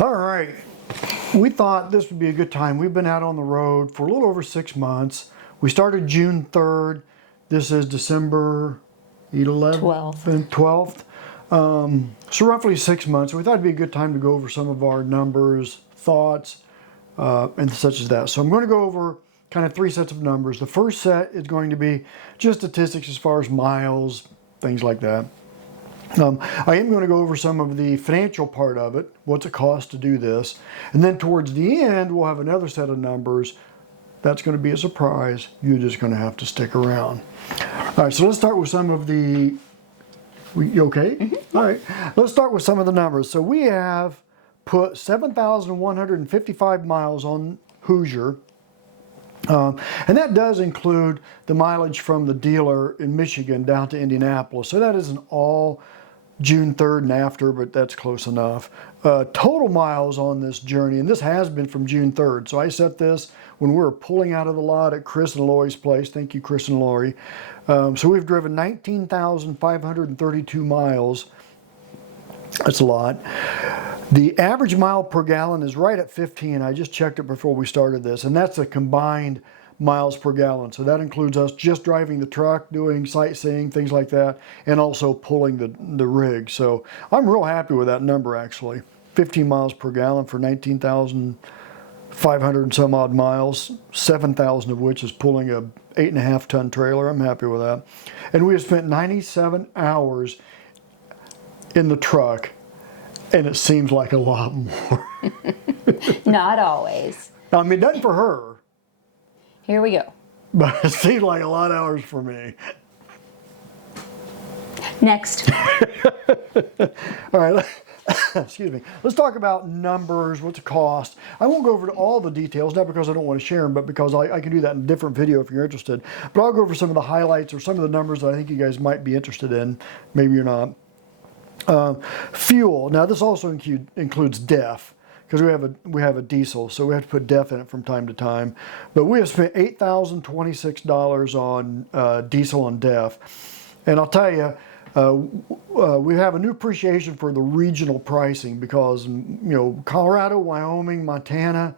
All right, we thought this would be a good time. We've been out on the road for a little over 6 months. We started June 3rd. This is December 11th and 12th. So roughly 6 months. We thought it'd be a good time to go over some of our numbers, thoughts, and such as that. So I'm going to go over kind of 3 sets of numbers. The first set is going to be just statistics as far as miles, things like that. I am going to go over some of the financial part of it, what's it cost to do this, and then towards the end we'll have another set of numbers. That's going to be a surprise. You're just going to have to stick around. All right, so let's start with some of the, you okay? Mm-hmm. All right, let's start with some of the numbers. So we have put 7,155 miles on Hoosier. And that does include the mileage from the dealer in Michigan down to Indianapolis. So that isn't all June 3rd and after, but that's close enough. Total miles on this journey, and this has been from June 3rd. So I set this when we were pulling out of the lot at Chris and Lori's place. Thank you, Chris and Lori. So we've driven 19,532 miles. That's a lot. The average mile per gallon is right at 15. I just checked it before we started this, and that's a combined miles per gallon. So that includes us just driving the truck, doing sightseeing, things like that, and also pulling the rig. So I'm real happy with that number, actually. 15 miles per gallon for 19,500 and some odd miles, 7,000 of which is pulling a 8.5 ton trailer. I'm happy with that. And we have spent 97 hours in the truck, and it seems like a lot more. Not always. I mean, it doesn't for her. Here we go. But it seems like a lot of hours for me. Next. All right, excuse me. Let's talk about numbers, what's the cost. I won't go over to all the details, not because I don't want to share them, but because I can do that in a different video if you're interested. But I'll go over some of the highlights or some of the numbers that I think you guys might be interested in. Maybe you're not. Fuel. Now this also includes DEF, because we have a diesel, so we have to put DEF in it from time to time. But we have spent $8,026 on diesel and DEF, and I'll tell you, we have a new appreciation for the regional pricing because Colorado, Wyoming, Montana,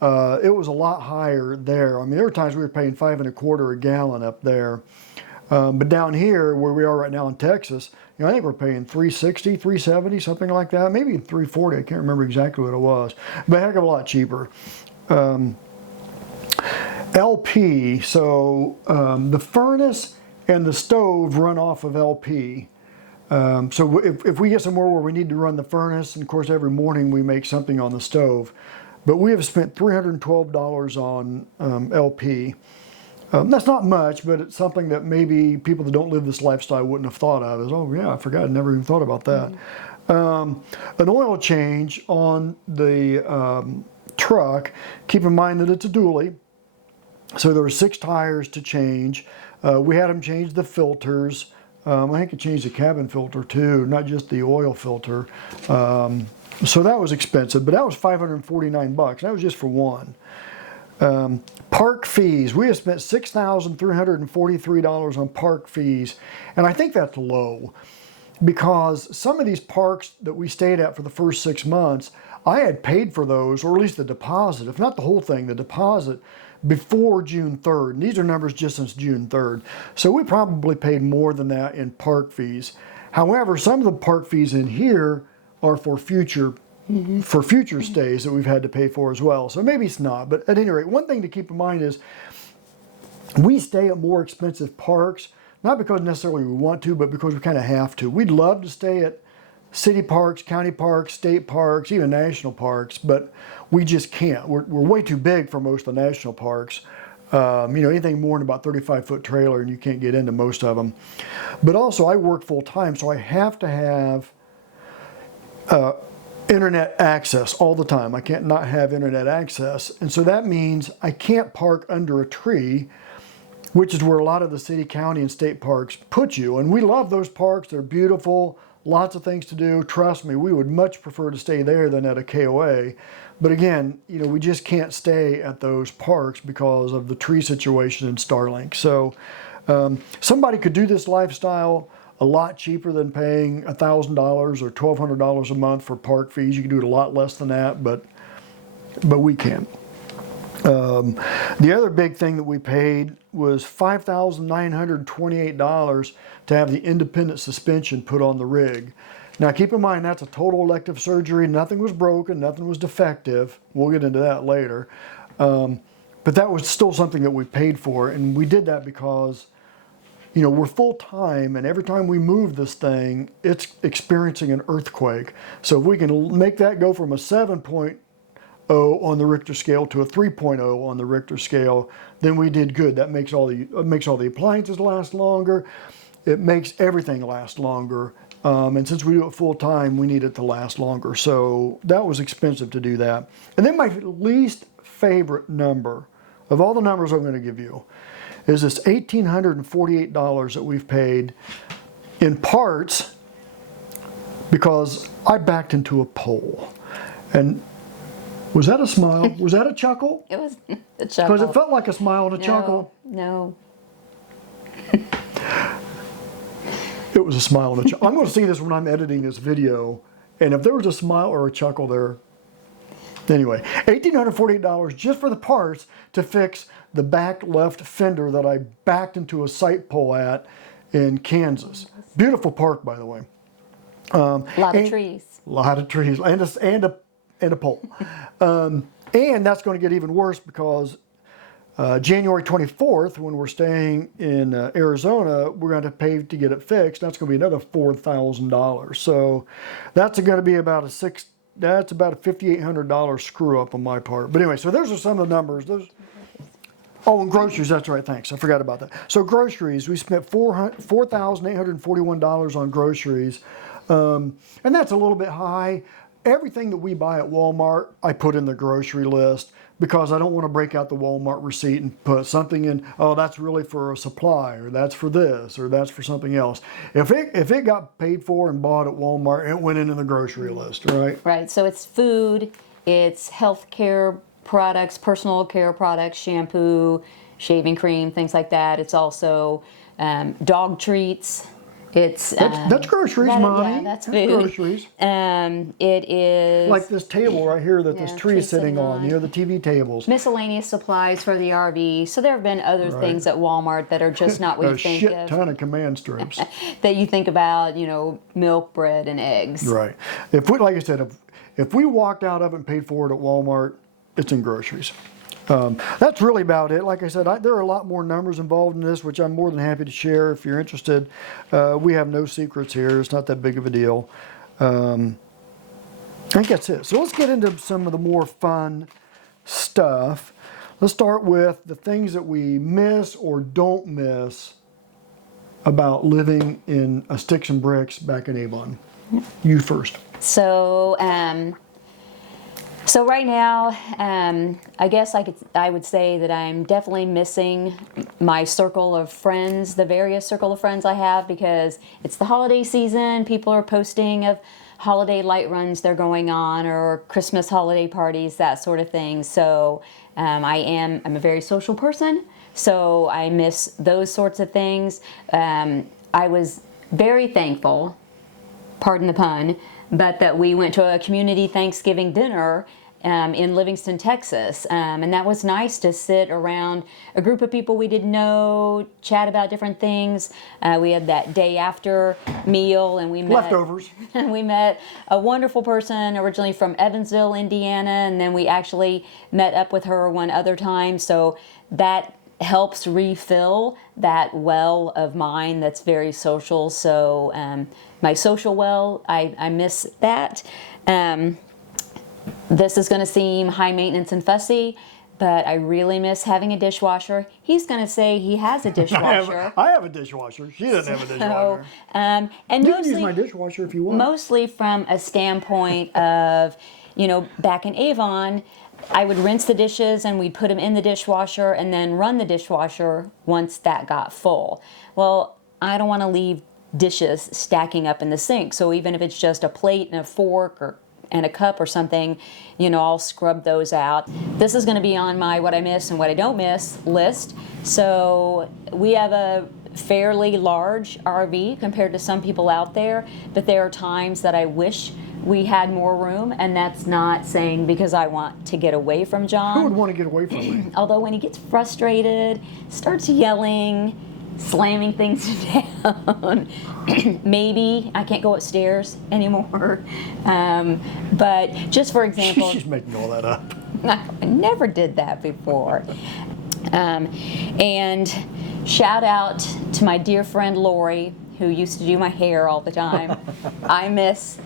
it was a lot higher there. I mean, there were times we were paying $5.25 a gallon up there. But down here, where we are right now in Texas, I think we're paying $3.60, $3.70, something like that. Maybe $3.40. I can't remember exactly what it was, but a heck of a lot cheaper. LP. So the furnace and the stove run off of LP. So if we get somewhere where we need to run the furnace, and of course every morning we make something on the stove, but we have spent $312 on LP. That's not much, but it's something that maybe people that don't live this lifestyle wouldn't have thought of. Is, oh yeah, I forgot, I never even thought about that. Mm-hmm. An oil change on the truck. Keep in mind that it's a dually, so there were 6 tires to change. We had them change the filters. I think it changed the cabin filter too, not just the oil filter. So that was expensive, but that was $549. That was just for one. Park fees. We have spent $6,343 on park fees, and I think that's low because some of these parks that we stayed at for the first 6 months, I had paid for those, or at least the deposit, if not the whole thing, the deposit before June 3rd. And these are numbers just since June 3rd. So we probably paid more than that in park fees. However, some of the park fees in here are for future stays that we've had to pay for as well. So maybe it's not, but at any rate, one thing to keep in mind is we stay at more expensive parks, not because necessarily we want to, but because we kind of have to. We'd love to stay at city parks, county parks, state parks, even national parks, but we just can't. We're way too big for most of the national parks. Anything more than about 35-foot trailer, and you can't get into most of them. But also, I work full time, so I have to have internet access all the time. I can't not have internet access. And so that means I can't park under a tree, which is where a lot of the city, county, and state parks put you. And we love those parks. They're beautiful, lots of things to do. Trust me, we would much prefer to stay there than at a KOA. But again, we just can't stay at those parks because of the tree situation in Starlink. So somebody could do this lifestyle a lot cheaper than paying $1,000 or $1,200 a month for park fees. You can do it a lot less than that, but we can. The other big thing that we paid was $5,928 to have the independent suspension put on the rig. Now keep in mind that's a total elective surgery. Nothing was broken, nothing was defective. We'll get into that later. But that was still something that we paid for, and we did that because, you know, we're full time, and every time we move this thing, it's experiencing an earthquake. So if we can make that go from a 7.0 on the Richter scale to a 3.0 on the Richter scale, then we did good. That makes all the appliances last longer. It makes everything last longer. And since we do it full time, we need it to last longer. So that was expensive to do that. And then my least favorite number of all the numbers I'm going to give you is this $1,848 that we've paid in parts because I backed into a pole. And was that a smile? Was that a chuckle? It was a chuckle. Because it felt like a smile and a chuckle. No. It was a smile and a chuckle. I'm going to see this when I'm editing this video, and if there was a smile or a chuckle there. Anyway, $1,848 just for the parts to fix the back left fender that I backed into a sight pole at in Kansas. Beautiful park, by the way. A lot of trees. A lot of trees and a pole. And that's going to get even worse because January 24th, when we're staying in Arizona, we're going to pay to get it fixed. That's going to be another $4,000. So that's going to be about that's about a $5,800 screw up on my part. But anyway, so those are some of the numbers. Oh, and groceries, that's right, thanks. I forgot about that. So groceries, we spent $4,841 on groceries. And that's a little bit high. Everything that we buy at Walmart, I put in the grocery list because I don't want to break out the Walmart receipt and put something in, oh, that's really for a supply, or that's for this, or that's for something else. If it got paid for and bought at Walmart, it went into the grocery list, right? Right, so it's food, it's health care products, personal care products, shampoo, shaving cream, things like that. It's also dog treats. That's groceries, Mommy. Yeah, that's food. Groceries. It is like this table right here that this tree is sitting on. You know, the TV tables. Miscellaneous supplies for the RV. So there have been other things at Walmart that are just not what you think of. A shit ton of command strips. That you think about, you know, milk, bread, and eggs. Right. Like I said, if we walked out of it and paid for it at Walmart, it's in groceries. That's really about it. Like I said, there are a lot more numbers involved in this, which I'm more than happy to share if you're interested. We have no secrets here. It's not that big of a deal. I think that's it. So let's get into some of the more fun stuff. Let's start with the things that we miss or don't miss about living in a sticks and bricks back in Avon. You first. So, So right now, I guess I would say that I'm definitely missing my circle of friends, the various circle of friends I have, because it's the holiday season. People are posting of holiday light runs they're going on, or Christmas holiday parties, that sort of thing. So I'm a very social person, so I miss those sorts of things. I was very thankful, pardon the pun, but that we went to a community Thanksgiving dinner in Livingston, Texas. And that was nice to sit around a group of people we didn't know, chat about different things. We had that day after meal, and we met leftovers. And we met a wonderful person originally from Evansville, Indiana, and then we actually met up with her one other time. So that helps refill that well of mine that's very social. So my social well, I miss that. This is going to seem high maintenance and fussy, but I really miss having a dishwasher. He's going to say he has a dishwasher. I have a dishwasher. She doesn't have a dishwasher. And you mostly, can use my dishwasher if you want. Mostly from a standpoint of, you know, back in Avon, I would rinse the dishes and we'd put them in the dishwasher and then run the dishwasher once that got full. Well, I don't want to leave dishes stacking up in the sink. So even if it's just a plate and a fork and a cup or something, you know, I'll scrub those out. This is going to be on my what I miss and what I don't miss list. So we have a fairly large RV compared to some people out there, but there are times that I wish we had more room, and that's not saying because I want to get away from John. Who would want to get away from me? Although when he gets frustrated, starts yelling, slamming things down, maybe I can't go upstairs anymore. But just for example, She's making all that up. I never did that before. And shout out to my dear friend Lori, who used to do my hair all the time. I miss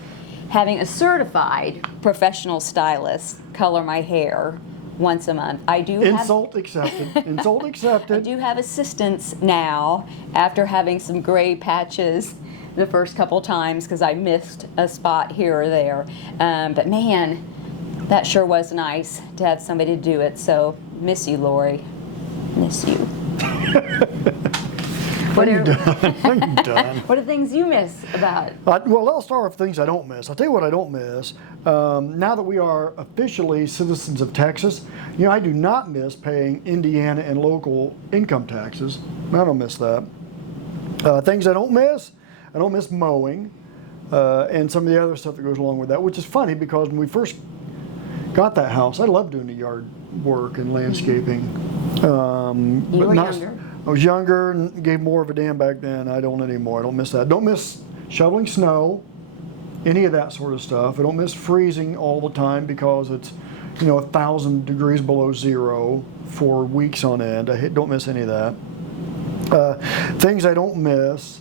having a certified professional stylist color my hair once a month. I do have Insult accepted. Insult I accepted. do have assistants now after having some gray patches the first couple times because I missed a spot here or there. But man, that sure was nice to have somebody to do it. So miss you, Lori. Miss you. I'm done. I'm done. What are things you miss about? Well, I'll start with things I don't miss. I'll tell you what I don't miss. Now that we are officially citizens of Texas, I do not miss paying Indiana and local income taxes. I don't miss that. Things I don't miss mowing and some of the other stuff that goes along with that, which is funny because when we first got that house, I loved doing the yard work and landscaping. You were younger. I was younger and gave more of a damn back then. I don't anymore. I don't miss that. Don't miss shoveling snow, any of that sort of stuff. I don't miss freezing all the time because it's, 1,000 degrees below zero for weeks on end. I don't miss any of that. Things I don't miss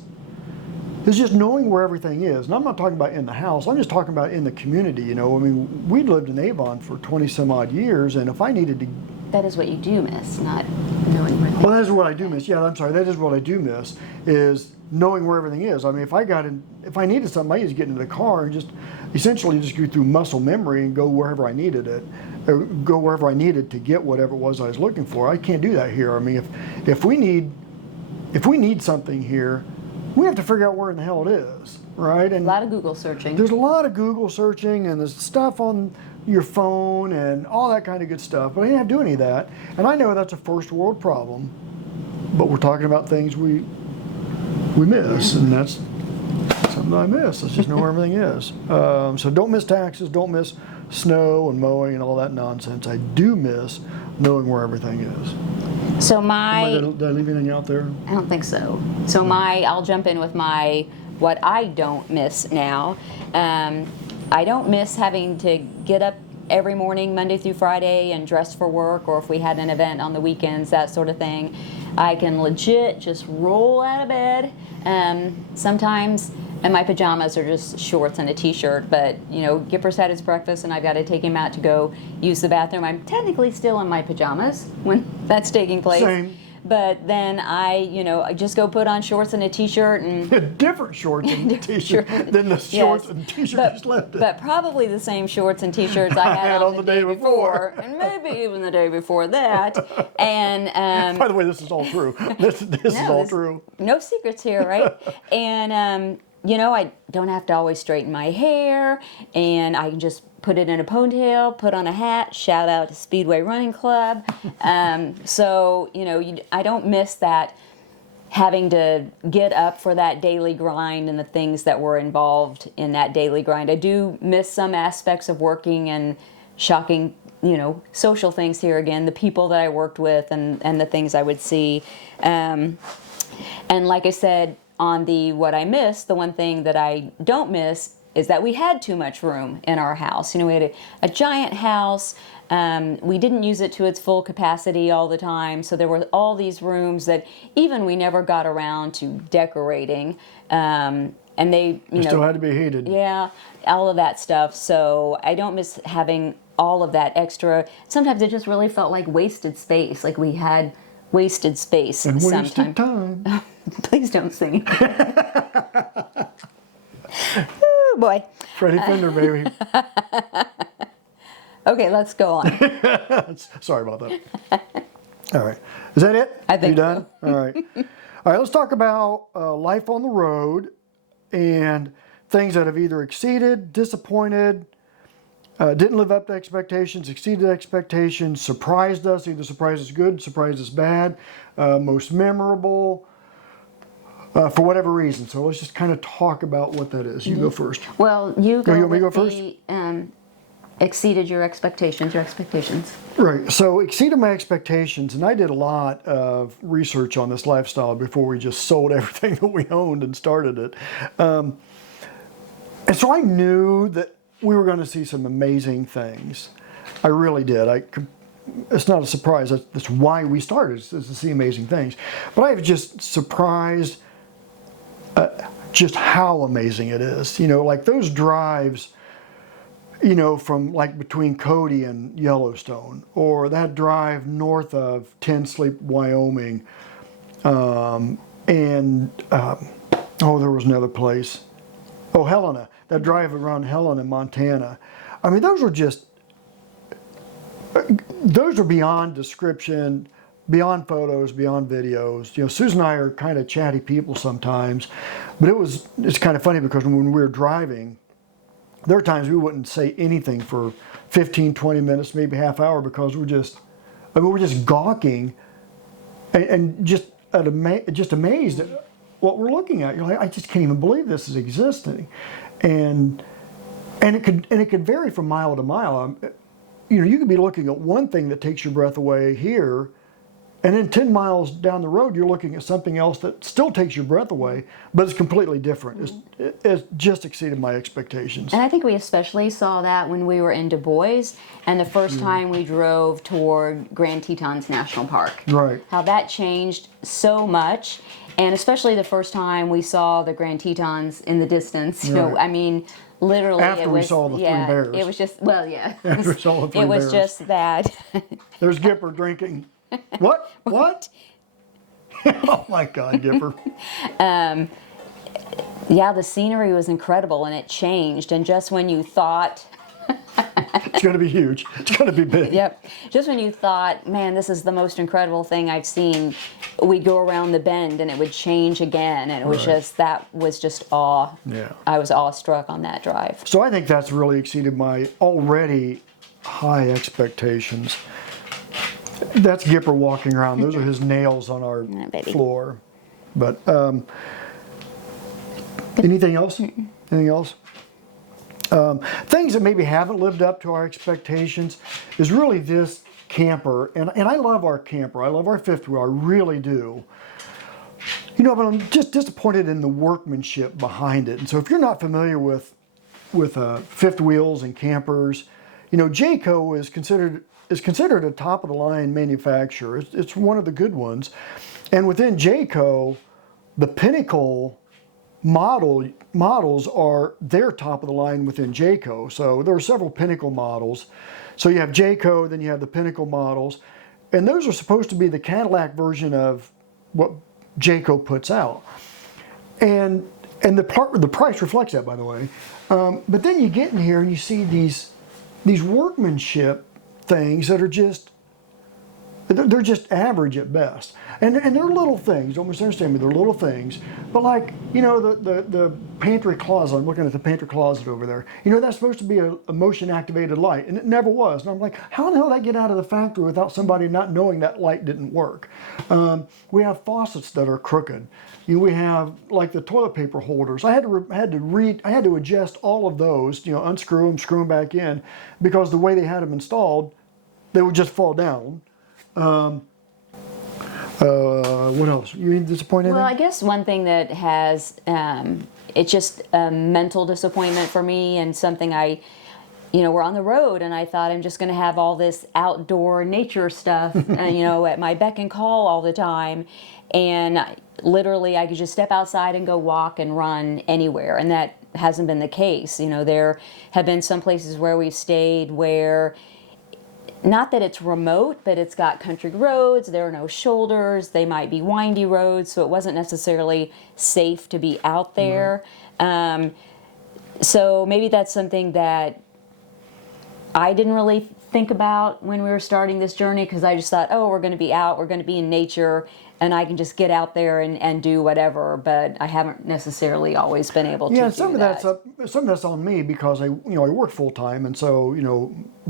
is just knowing where everything is. And I'm not talking about in the house. I'm just talking about in the community. We lived in Avon for 20 some odd years, and if I needed to. That is what you do miss, not knowing where. Well, that is what I do miss. Yeah, I'm sorry. That is what I do miss is knowing where everything is. I mean, if I needed something, I used to get into the car and just essentially just go through muscle memory and go wherever I needed it, or go wherever I needed to get whatever it was I was looking for. I can't do that here. I mean, if we need something here, we have to figure out where in the hell it is, right? And A lot of Google searching. there's a lot of Google searching, and there's stuff on your phone and all that kind of good stuff, but I didn't have to do any of that. And I know that's a first world problem, but we're talking about things we miss, and that's something I miss. Let's just know where everything is. So don't miss taxes, don't miss snow and mowing and all that nonsense. I do miss knowing where everything is. So Did I leave anything out there? I don't think so. So I'll jump in with what I don't miss now. I don't miss having to get up every morning, Monday through Friday, and dress for work, or if we had an event on the weekends, that sort of thing. I can legit just roll out of bed. Sometimes, and my pajamas are just shorts and a t-shirt, but Gipper's had his breakfast and I've got to take him out to go use the bathroom. I'm technically still in my pajamas when that's taking place. Same. But then I just go put on shorts and a t-shirt and Different shorts and t-shirt than the shorts Yes. and t-shirt but, just left it. but probably the same shorts and t-shirts I had on the day before, and maybe even the day before that. And By the way, this is all true. This is all true. no secrets here, right? And I don't have to always straighten my hair, and I can just put it in a ponytail, put on a hat. Shout out to Speedway Running Club. So I don't miss that, having to get up for that daily grind and the things that were involved in that daily grind. I do miss some aspects of working and shocking, social things here again, the people that I worked with and the things I would see. And like I said, on what I miss, the one thing that I don't miss is that we had too much room in our house. We had a giant house. We didn't use it to its full capacity all the time, so there were all these rooms that even we never got around to decorating. And they Still had to be heated. yeah, all of that stuff. So I don't miss having all of that extra. Sometimes it just really felt like wasted space, like we had wasted space And sometimes. wasted time. Please don't sing. Oh boy. Freddie Fender, baby. Okay, let's go on. Sorry about that. All right. Is that it? I think You done? All right. All right, let's talk about life on the road and things that have either exceeded, disappointed, didn't live up to expectations, exceeded expectations, surprised us, either surprised us good, surprised us bad, most memorable. for whatever reason. So let's just kind of talk about what that is. You go first. Well, you go you want me to with go first? the exceeded your expectations. Right. So exceeded my expectations, and I did a lot of research on this lifestyle before we just sold everything that we owned and started it. And so I knew that we were going to see some amazing things. I really did. It's not a surprise. That's why we started, is to see amazing things. But I was just surprised just how amazing it is. Like those drives, from like between Cody and Yellowstone, or that drive north of Ten Sleep, Wyoming, and there was another place. Oh, Helena. That drive around Helena, Montana. I mean, those are beyond description, beyond photos, beyond videos. Susan and I are kind of chatty people sometimes, but it's kind of funny because when we were driving, there are times we wouldn't say anything for 15, 20 minutes, maybe half hour, because we're just gawking and just amazed at what we're looking at. You're like, I just can't even believe this is existing, and it could vary from mile to mile. You could be looking at one thing that takes your breath away here, and then 10 miles down the road, you're looking at something else that still takes your breath away, but it's completely different. It's just exceeded my expectations. And I think we especially saw that when we were in Du Bois, and the first time we drove toward Grand Tetons National Park. Right. How that changed so much, and especially the first time we saw the Grand Tetons in the distance. I mean, literally, After we saw the three bears. It was just, After we saw the three it was bears. just that. There's Gipper drinking. What? What? Oh my God, Gipper. The scenery was incredible, and it changed. And just when you thought, It's going to be huge. It's going to be big. yep, just when you thought, man, this is the most incredible thing I've seen, we'd go around the bend and it would change again. And it was that was just awe. Yeah. I was awestruck on that drive. So I think that's really exceeded my already high expectations. That's Gipper walking around. Those are his nails on our floor. But anything else? Anything else? Things that maybe haven't lived up to our expectations is really this camper. And I love our camper. I love our fifth wheel. I really do. But I'm just disappointed in the workmanship behind it. And so if you're not familiar with fifth wheels and campers, Jayco is considered a top of the line manufacturer. It's one of the good ones. And within Jayco, the Pinnacle models are their top of the line within Jayco. So there are several Pinnacle models. So you have Jayco, then you have the Pinnacle models, and those are supposed to be the Cadillac version of what Jayco puts out. And the price reflects that, by the way. But then you get in here and you see these workmanship things that are they're just average at best. And they're little things, don't misunderstand me, they're little things. But like, the pantry closet, I'm looking at the pantry closet over there. That's supposed to be a motion activated light, and it never was. And I'm like, how in the hell did that get out of the factory without somebody not knowing that light didn't work? We have faucets that are crooked. We have like the toilet paper holders. I had to adjust all of those, unscrew them, screw them back in, because the way they had them installed, they would just fall down. What else? You disappointed? Well, I guess one thing that has, it's just a mental disappointment for me, and something we're on the road, and I thought I'm just going to have all this outdoor nature stuff, at my beck and call all the time. And literally, I could just step outside and go walk and run anywhere, and that hasn't been the case. There have been some places where we've stayed where, not that it's remote, but it's got country roads, there are no shoulders, they might be windy roads, so it wasn't necessarily safe to be out there. Right. So maybe that's something that I didn't really think about when we were starting this journey, because I just thought, we're going to be out, we're going to be in nature, and I can just get out there and do whatever. But I haven't necessarily always been able to do that. Some of that's on me, because I work full time, and so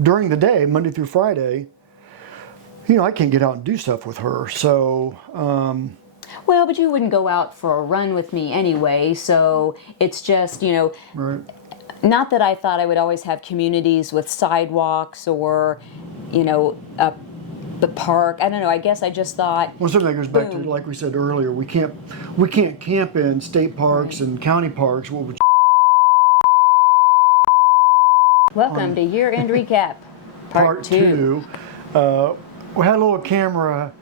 during the day, Monday through Friday, I can't get out and do stuff with her. So Well, but you wouldn't go out for a run with me anyway, so it's just, Right. not that I thought I would always have communities with sidewalks or, the park. I don't know. I guess I just thought, Well, something that goes back to, Boom. like we said earlier, we can't camp in state parks and county parks. What would welcome to Year End Recap, Part 2. We had a little camera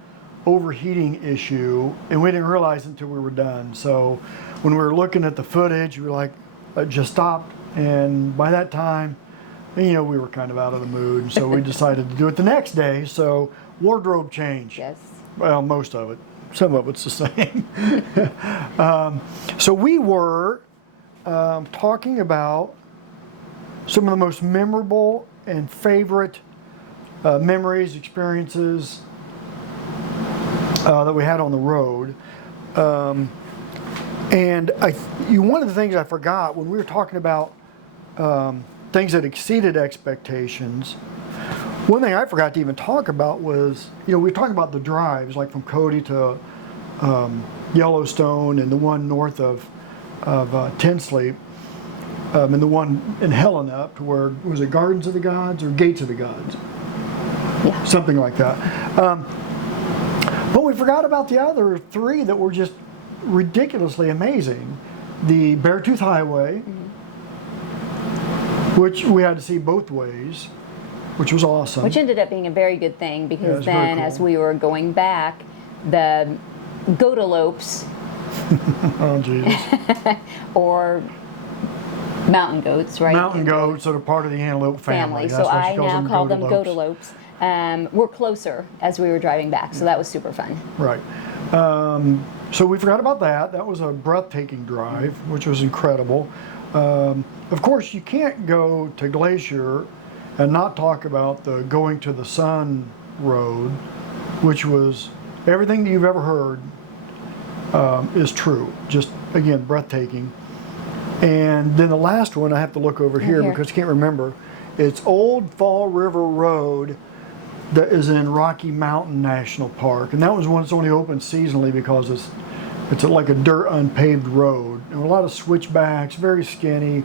overheating issue, and we didn't realize until we were done. So when we were looking at the footage, we were like, just stopped. And by that time, we were kind of out of the mood, and so we decided to do it the next day. So wardrobe change. Yes. Well, most of it. Some of it's the same. So we were talking about some of the most memorable and favorite memories, experiences that we had on the road. And one of the things I forgot when we were talking about things that exceeded expectations, one thing I forgot to even talk about was, we were talking about the drives, like from Cody to Yellowstone and the one north of Ten Sleep, and the one in Helena up to where, was it Gardens of the Gods or Gates of the Gods? Yeah. Something like that. But we forgot about the other three that were just ridiculously amazing. The Beartooth Highway, which we had to see both ways, which was awesome. Which ended up being a very good thing Yeah, it because was very then cool. as we were going back, the goatalopes Oh, Jesus. or mountain goats, right? Mountain goats that are part of the antelope family. So That's why she I calls now call them goatalopes. goatalopes. Were closer as we were driving back, so that was super fun. Right. So we forgot about that. That was a breathtaking drive, which was incredible. Of course, you can't go to Glacier and not talk about the Going to the Sun road, which was everything that you've ever heard is true. Just, again, breathtaking. And then the last one, I have to look over here Here. because I can't remember. It's Old Fall River Road that is in Rocky Mountain National Park. And that was one that's only open seasonally because it's like a dirt unpaved road. And a lot of switchbacks, very skinny.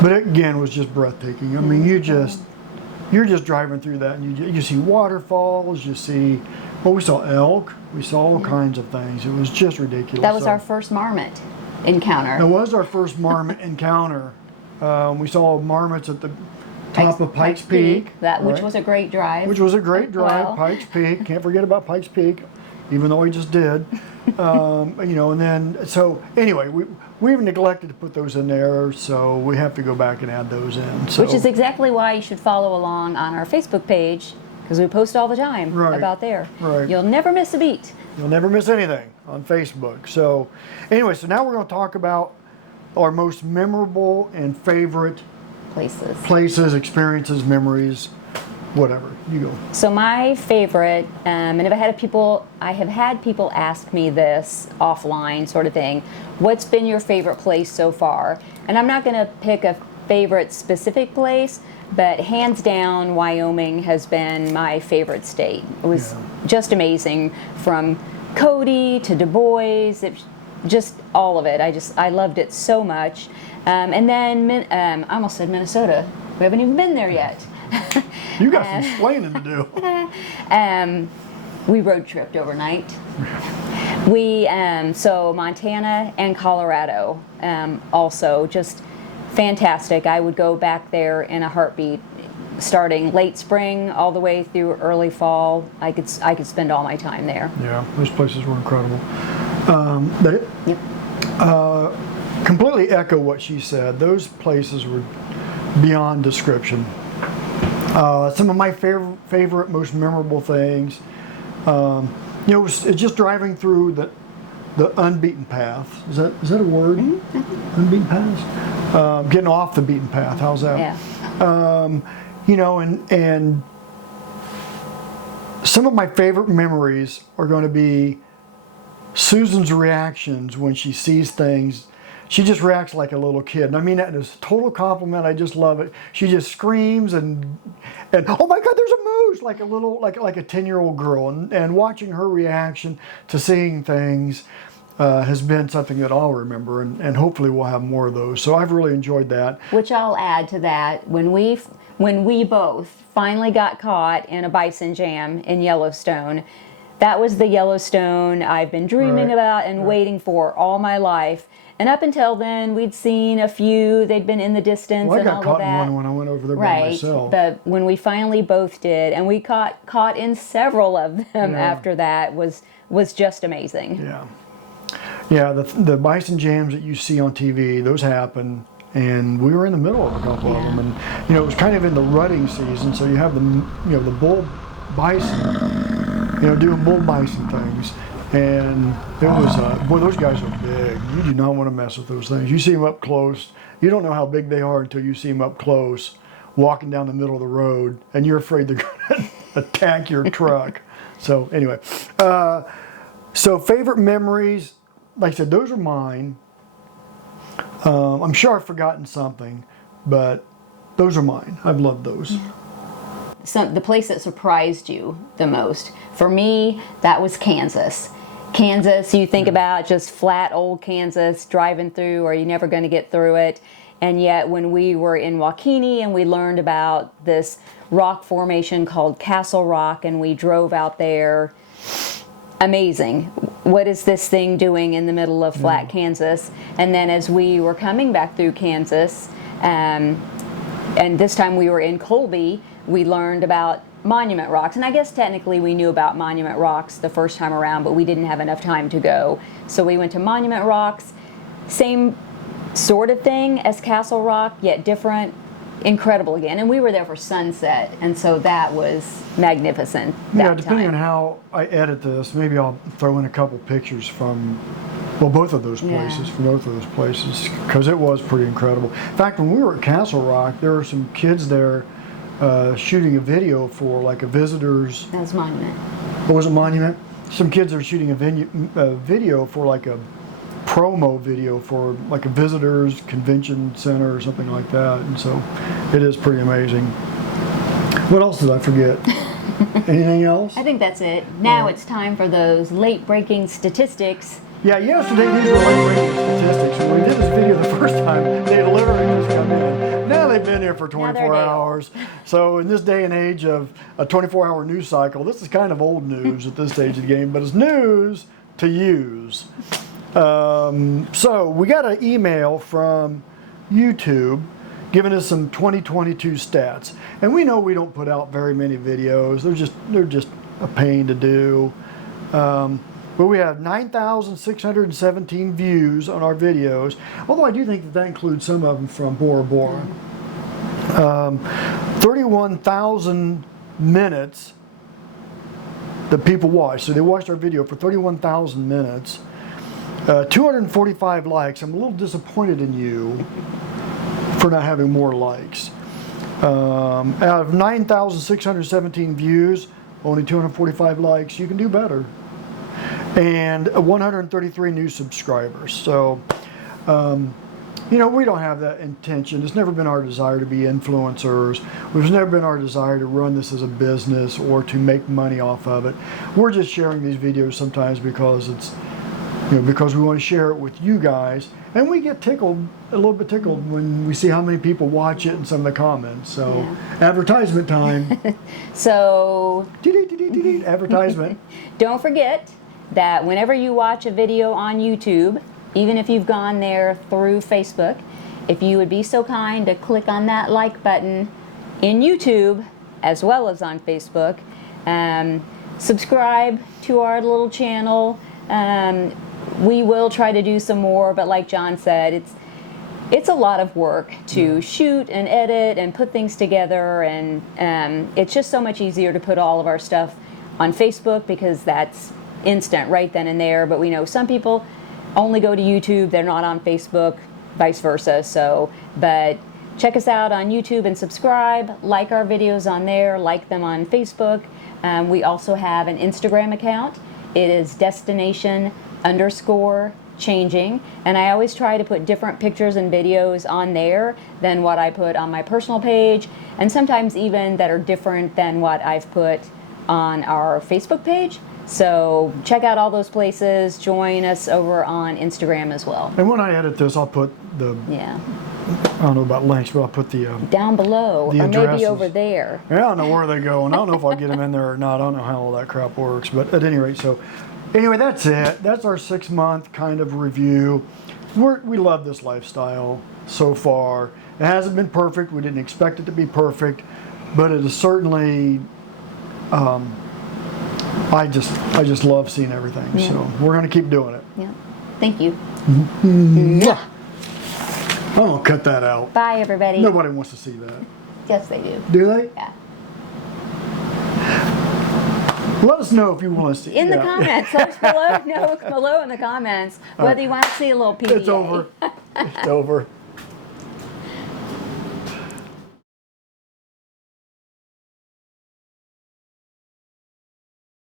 But it, again, was just breathtaking. I mean, you're just driving through that and you see waterfalls, you see, we saw elk, we saw all kinds of things. It was just ridiculous. That was So- our first marmot encounter. That was our first marmot encounter. We saw marmots at the top of Pikes Peak. Which right? was a great drive. Which was a great drive, Well. Pikes Peak. Can't forget about Pikes Peak, even though we just did. And then, so anyway, we've neglected to put those in there, so we have to go back and add those in. So, Which is exactly why you should follow along on our Facebook page, because we post all the time Right. about there. Right. You'll never miss a beat. You'll never miss anything on Facebook. So anyway, so now we're going to talk about our most memorable and favorite places, experiences, memories, whatever. You go. So my favorite, and I have had people ask me this offline sort of thing, what's been your favorite place so far? And I'm not going to pick a favorite specific place, but hands down, Wyoming has been my favorite state. It was just amazing, from Cody to Du Bois, just all of it. I loved it so much. And then I almost said Minnesota. We haven't even been there yet. You got some explaining to do. We road tripped overnight. So Montana and Colorado, also just fantastic. I would go back there in a heartbeat, starting late spring all the way through early fall. I could spend all my time there. Yeah, those places were incredible. Yep. Completely echo what she said. Those places were beyond description. Some of my favorite, most memorable things. It's just driving through the unbeaten path. Is that a word? Mm-hmm. Unbeaten paths? Getting off the beaten path. How's that? Yeah. And some of my favorite memories are going to be Susan's reactions when she sees things she just reacts like a little kid. And I mean that as a total compliment. I just love it. She just screams and oh my God, there's a moose, like a little, like a 10-year-old girl. And watching her reaction to seeing things has been something that I'll remember, and hopefully we'll have more of those. So I've really enjoyed that. Which I'll add to that, when we both finally got caught in a bison jam in Yellowstone, that was the Yellowstone I've been dreaming about and waiting for all my life. And up until then, we'd seen a few. They'd been in the distance Well, I and got all caught of that. in one when I went over there by myself. But when we finally both did, and we caught in several of them after that, was just amazing. Yeah. Yeah, the bison jams that you see on TV, those happen, and we were in the middle of a couple of them, and it was kind of in the rutting season, so you have the bull bison, doing bull bison things, and it was boy, those guys are big. You do not want to mess with those things. You see them up close, you don't know how big they are until you see them up close, walking down the middle of the road, and you're afraid they're going to attack your truck. So anyway, so favorite memories. Like I said, those are mine. I'm sure I've forgotten something, but those are mine. I've loved those. So the place that surprised you the most, for me, that was Kansas. Kansas, you think about just flat old Kansas, driving through, or you're never going to get through it. And yet when we were in Waukene and we learned about this rock formation called Castle Rock, and we drove out there, amazing. What is this thing doing in the middle of flat Kansas? And then as we were coming back through Kansas, and this time we were in Colby, we learned about Monument Rocks. And I guess technically we knew about Monument Rocks the first time around, but we didn't have enough time to go. So we went to Monument Rocks, same sort of thing as Castle Rock, yet different. Incredible again, and we were there for sunset, and so that was magnificent. Yeah, depending on how I edit this, maybe I'll throw in a couple pictures from, both of those places, because it was pretty incredible. In fact, when we were at Castle Rock, there were some kids there shooting a video for like a visitors. That was Monument. What was it, Monument? Some kids are shooting a video for like a promo video for like a visitors convention center or something like that, and so it is pretty amazing. What else did I forget? Anything else? I think that's it. Now it's time for those late-breaking statistics. Yeah, yesterday these were late-breaking statistics. When we did this video the first time, they literally just come in. Now they've been here for 24 hours. So in this day and age of a 24-hour news cycle, this is kind of old news at this stage of the game, but it's news to use. So we got an email from YouTube giving us some 2022 stats, and we know we don't put out very many videos. They're just a pain to do. But we have 9,617 views on our videos, although I do think that includes some of them from Bora Bora. 31,000 minutes that people watched. So they watched our video for 31,000 minutes. 245 likes. I'm a little disappointed in you for not having more likes. Out of 9,617 views, only 245 likes. You can do better. And 133 new subscribers. So, we don't have that intention. It's never been our desire to be influencers. It's never been our desire to run this as a business or to make money off of it. We're just sharing these videos sometimes because it's because we want to share it with you guys, and we get a little bit tickled when we see how many people watch it and some of the comments. So, advertisement time. So, advertisement. Don't forget that whenever you watch a video on YouTube, even if you've gone there through Facebook, if you would be so kind to click on that like button in YouTube as well as on Facebook, subscribe to our little channel. We will try to do some more, but like John said, it's a lot of work to shoot and edit and put things together, and it's just so much easier to put all of our stuff on Facebook because that's instant right then and there. But we know some people only go to YouTube, they're not on Facebook, vice versa. So, but check us out on YouTube and subscribe, like our videos on there, like them on Facebook. We also have an Instagram account. It is destination_ changing, and I always try to put different pictures and videos on there than what I put on my personal page, and sometimes even that are different than what I've put on our Facebook page. So check out all those places. Join us over on Instagram as well. And when I edit this, I'll put the, Yeah, I don't know about links, but I'll put the, down below, The or maybe addresses. over there. I don't know where they go, and I don't know if I'll get them in there or not. I don't know how all that crap works, but at any rate, so anyway, that's it. That's our 6-month kind of review. We love this lifestyle so far. It hasn't been perfect. We didn't expect it to be perfect, but it is certainly. I just love seeing everything. Yeah. So we're gonna keep doing it. Yeah. Thank you. Mwah. I'm gonna cut that out. Bye, everybody. Nobody wants to see that. Yes, they do. Do they? Yeah. Let us know if you want to see. In the yeah. comments, let us below in the comments whether you want to see a little PDA. It's over. It's over.